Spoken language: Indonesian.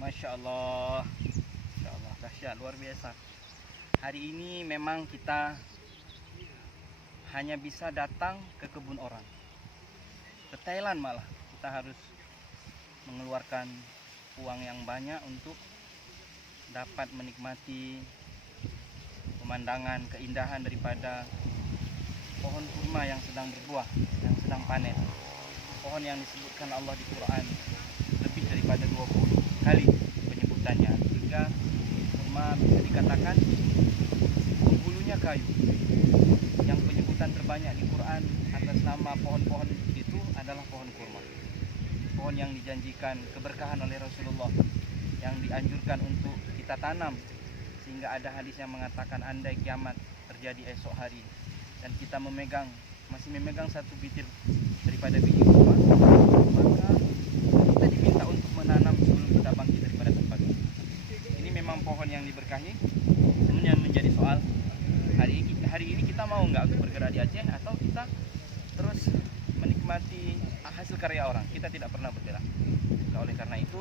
Masya Allah, Masya Allah, dahsyat, luar biasa. Hari ini memang kita hanya bisa datang ke kebun orang. Ke Thailand malah, kita harus mengeluarkan uang yang banyak untuk dapat menikmati pemandangan, keindahan daripada pohon kurma yang sedang berbuah, yang sedang panen. Pohon yang disebutkan Allah di Quran lebih daripada 20 kali penyebutannya, sehingga kurma bisa dikatakan penghulunya kayu. Yang penyebutan terbanyak di Quran atas nama pohon-pohon itu adalah pohon kurma. Pohon yang dijanjikan keberkahan oleh Rasulullah, yang dianjurkan untuk kita tanam, sehingga ada hadis yang mengatakan andai kiamat terjadi esok hari dan kita masih memegang satu butir daripada biji kurma, maka kita diminta untuk menanam sebelum kita bangkit daripada tempat ini. Ini memang pohon yang diberkahi. Sebenarnya menjadi soal hari ini kita mau nggak untuk bergerak di Aceh, atau kita terus menikmati hasil karya orang. Kita tidak pernah bergerak. Oleh karena itu